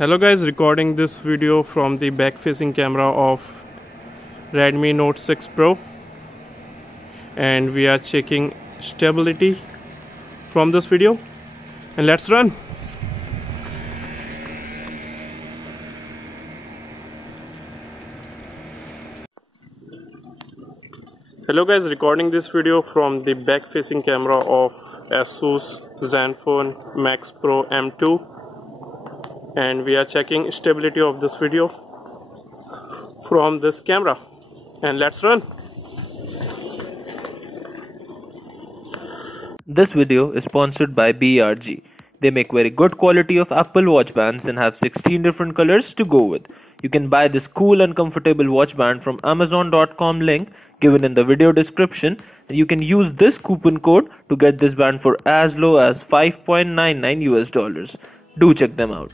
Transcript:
Hello guys, recording this video from the back facing camera of Redmi Note 6 Pro, and we are checking stability from this video, and let's run. Hello guys, recording this video from the back facing camera of Asus Zenfone Max Pro M2, and we are checking stability of this video from this camera, and let's run. This video is sponsored by BRG. They make very good quality of Apple watch bands and have 16 different colors to go with. You can buy this cool and comfortable watch band from Amazon.com, link given in the video description, and you can use this coupon code to get this band for as low as $5.99 US. Do check them out.